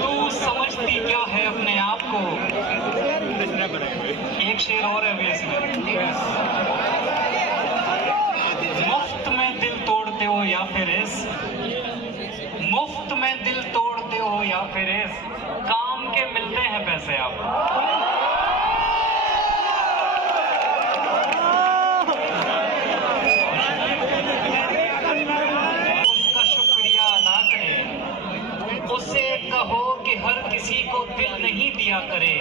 तू समझती क्या है अपने आप को। एक शेर और है मुफ्त में दिल तोड़ते हो या फिर इस मुफ्त में दिल तोड़ते हो या फिर इस काम के मिलते हैं पैसे आप। उससे कहो कि हर किसी को दिल नहीं दिया करे।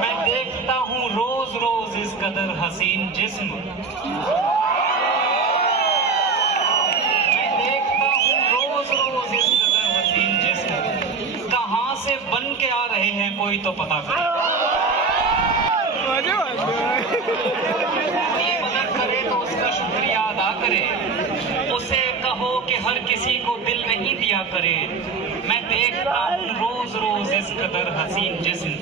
मैं देखता हूँ रोज रोज इस कदर हसीन जिस्म। मैं देखता हूँ रोज रोज इस कदर हसीन जिस्म। कहाँ से बन के आ रहे हैं कोई तो पता करे। मदद करे तो उसका शुक्रिया अदा करे। उसे कहो कि हर किसी को दिल नहीं दिया करे। मैं देखता हूँ रोज रोज इस कदर हसीन जिस्म।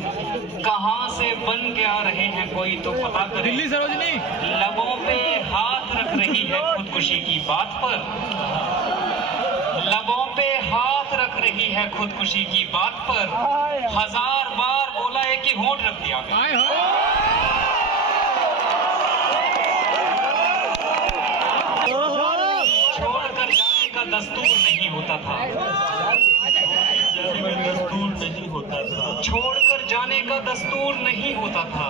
कहाँ से बन के आ रहे हैं कोई तो पता करे। दिल्ली सरोजनी लबों पे हाथ रख रही है खुदकुशी की बात पर। लबों पे हाथ रख रही है खुदकुशी की बात पर। 1000 बार बोला है कि होंठ रख दिया। दस्तूर नहीं होता था। छोड़कर जाने का दस्तूर नहीं होता था।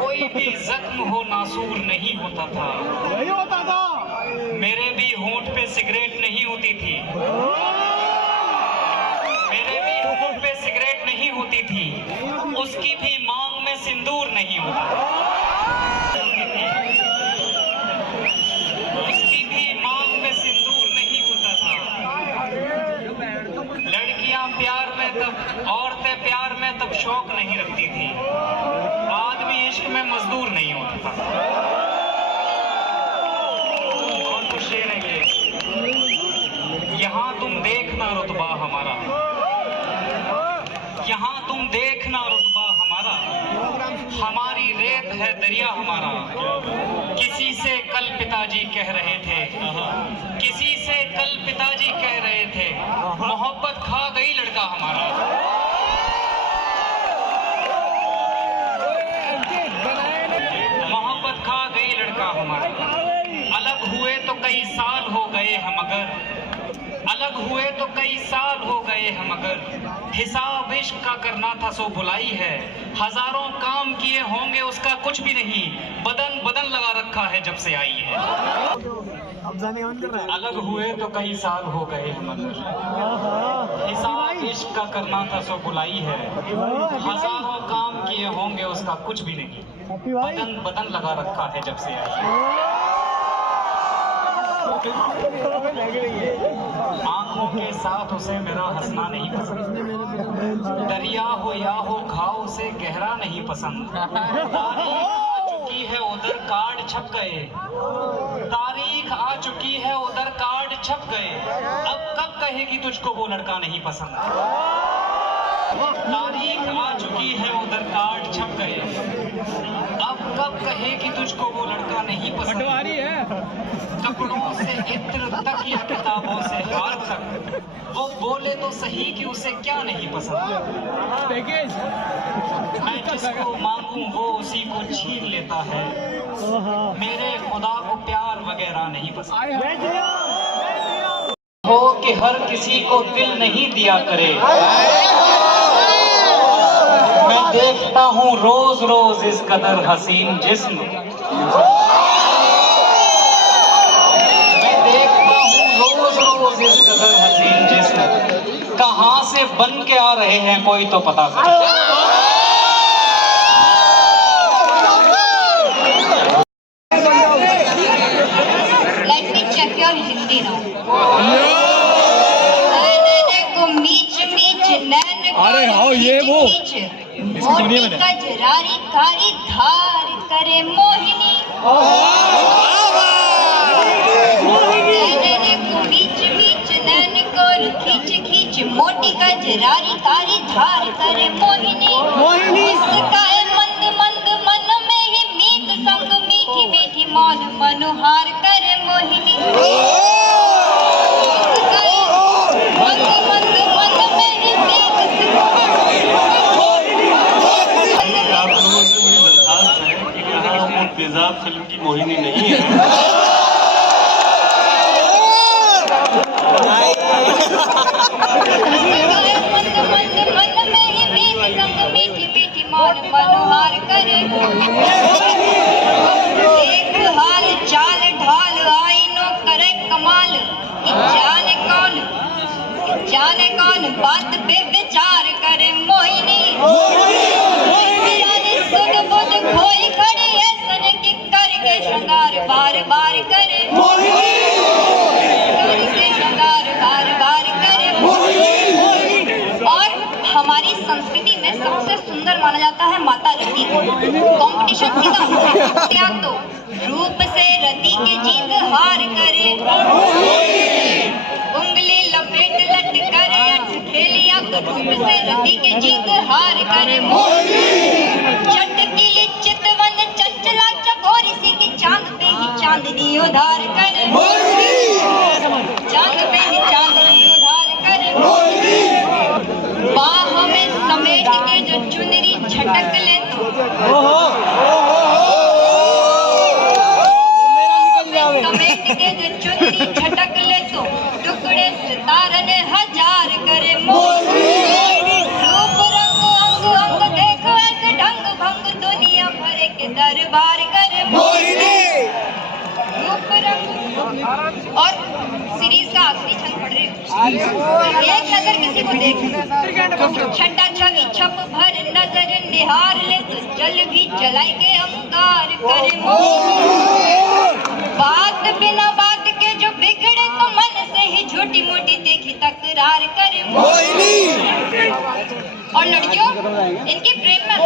कोई भी जख्म हो नासूर नहीं होता था। मेरे भी होंठ पे सिगरेट नहीं होती थी। मेरे भी होंठ पे सिगरेट नहीं होती थी। उसकी भी मांग में सिंदूर नहीं होता। औरतें प्यार में तब शौक नहीं रखती थी। आदमी इश्क में मजदूर नहीं होता था। और कुछ शेर है ये। यहाँ तुम देखना रुतबा हमारा। यहाँ तुम देखना रुतबा हमारा। हमारी रेत है दरिया हमारा। किसी से कल पिताजी कह रहे थे। किसी से कल पिताजी कह रहे थे मोहब्बत खा गई लड़का हमारा। मोहब्बत खा गई लड़का हमारा। अलग हुए तो कई साल हो गए हम मगर। अलग हुए तो कई साल हो गए हम मगर। हिसाब इश्क का करना था सो बुलाई है। हजारों काम किए होंगे उसका कुछ भी नहीं। बदन बदन लगा रखा है जब से आई है। अलग हुए तो कई साल हो गए हम मगर। हिसाब इश्क का करना था सो बुलाई है। हजारों काम किए होंगे उसका कुछ भी नहीं। बदन बदन लगा रखा है जब से आई है। आंखों के साथ उसे मेरा हंसना नहीं पसंद। दरिया हो या हो घाव उसे गहरा नहीं पसंद। तारीख आ चुकी है उधर कार्ड छप गए। तारीख आ चुकी है उधर कार्ड छप गए। अब कब कहेगी तुझको वो लड़का नहीं पसंद। तारीख आ चुकी है उधर कार्ड छप गए। अब कब कहेगी तुझको वो लड़का नहीं पसंद। कपड़ों से इत्र तक या किताबों से हार तक वो बोले तो सही कि उसे क्या नहीं पसंद। मैं जिसको मांगूं वो उसी को छीन लेता है। मेरे खुदा को प्यार वगैरह नहीं पसंद। हो कि हर किसी को दिल नहीं दिया करे। मैं देखता हूँ रोज रोज इस कदर हसीन जिस्म। मैं देखता हूँ रोज रोज इस कदर हसीन जिस्म। कहाँ से बन के आ रहे हैं कोई तो पता करे। Let me check your Hindi now. अरे हाँ ये वो इसकी सुनिए मैंने। कजरारी कारी धार करे मोहिनी। नैन को खींच खींच मोटी कजरारी कारी धार करे मोहिनी। मुस्काए मंद मंद मन में ही मीत संग मीठी मीठी मौन मनुहार करे मोहिनी। बात पे विचार करे मोहिनी सुध बुध खोई खड़ी ऐसन की करके श्रृंगार बार बार करे करके श्रृंगार बार बार करे। और हमारी संस्कृति में सबसे सुंदर माना जाता है माता रति को। कंपटीशन सीधा क्या तो रूप से रति के जीत हार करे उंगली लपेट लट करे खेलिया तो रूप से रति के जीत हार करे चटकी चितवन चंचला चकोरी सी की चांद पे ही चांदनी उधार करे चांद पे ही चांदनी उधार करे बाह में समेट के जो चुनरी झटक ले तो समेट के जो चुनरी झटक ले तो टुकड़े सितारन हजार करे रूप रंग अंग अंग देखो ऐसे ढंग भंग दुनिया भर के दरबार करे रूप रंग। और सीरीज का आखिरी छंद पढ़ रही हूँ। एक नजर किसी को देख छटा छवि छप भर नजर निहार ले तो जल भी जलाई के अंगार करे बात बिना बात के जो बिगड़े तो मन से ही झूठी मूठी देखी तकरार करे और लड़कियों इनके प्रेम में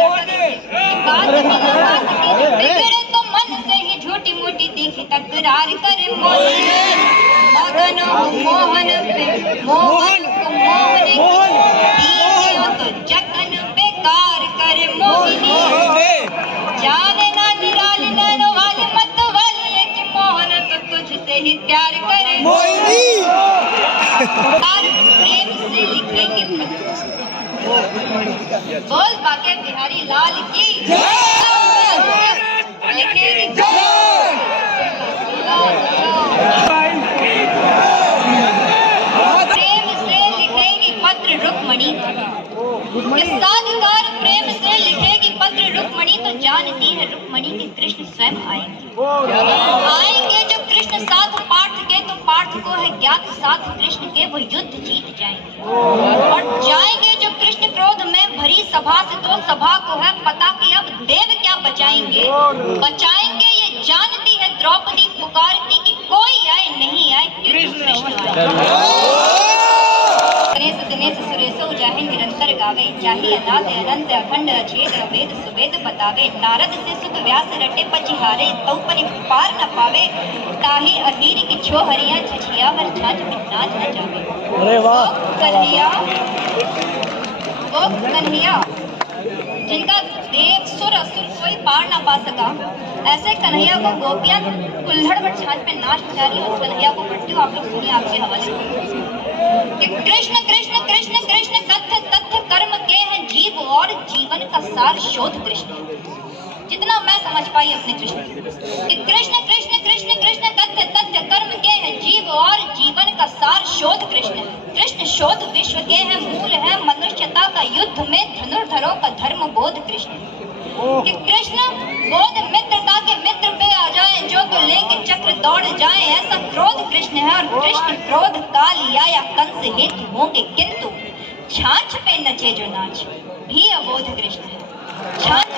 बात बिना बात के जो बिगड़े तो मन से ही झूठी मूठी देखी तकरार करे मगन मोहन पे मोहन को मोहन तो जतन बेकार करे मोहिनी जाने ना निराली नैनो वाली मत वाली कि मोहन तो तुझसे ही प्यार करे प्रेम से लिखेंगे बोल बाके बिहारी लाल की लिखेंगे प्रेम से लिखेगी पत्र रुक्मणी साधुकार प्रेम से लिखेगी पत्र रुक्मणी तो जानती है रुक्मणी के कृष्ण स्वयं आएंगे जो कृष्ण साथ पार्थ के तो पार्थ को है ज्ञात साथ कृष्ण के वो युद्ध जीत जाएंगे और जाएंगे जो कृष्ण क्रोध में भरी सभा से तो सभा को है पता कि अब देव क्या बचाएंगे ये जानती है द्रौपदी पुकारती कि कोई आए नहीं आए कृष्ण गणेश दिनेश सुरेशो जाहे निरंतर गावे चाहे अनाथ अनंत अखंड अछेद अवेद सुवेद बतावे नारद से सुख व्यास रटे पचिहारे तौ परि पार न पावे ताहि अहीर की छो हरिया छछिया वर छाछ नाच न जावे। अरे वाह कन्हैया जिनका देव सुर असुर कोई पार ना पा सका ऐसे कन्हैया को गोपियां कुल्हड़ पर छाछ पे नाच नचा रही उस कन्हैया को पढ़ती हूँ आप लोग सुनिए आपके हवाले कि कृष्ण कृष्ण कृष्ण कृष्ण तथ्य तथ्य कर्म के हैं जीव और जीवन का सार शोध कृष्ण जितना मैं समझ पाई अपने कृष्ण कि कृष्ण कृष्ण कृष्ण कृष्ण तथ्य तथ्य कर्म के हैं जीव और जीवन का सार शोध कृष्ण कृष्ण शोध विश्व के हैं मूल है मनुष्यता का युद्ध में धनुर्धरों का धर्म बोध कृष्ण कि कृष्ण बोध मित्रता के मित्र पे आ जाए जो तो लेके चक्र दौड़ जाए ऐसा क्रोध कृष्ण है और कृष्ण क्रोध काल या कंस हेतु होंगे किंतु छाछ पे नचे जो नाच भी अबोध कृष्ण है छाछ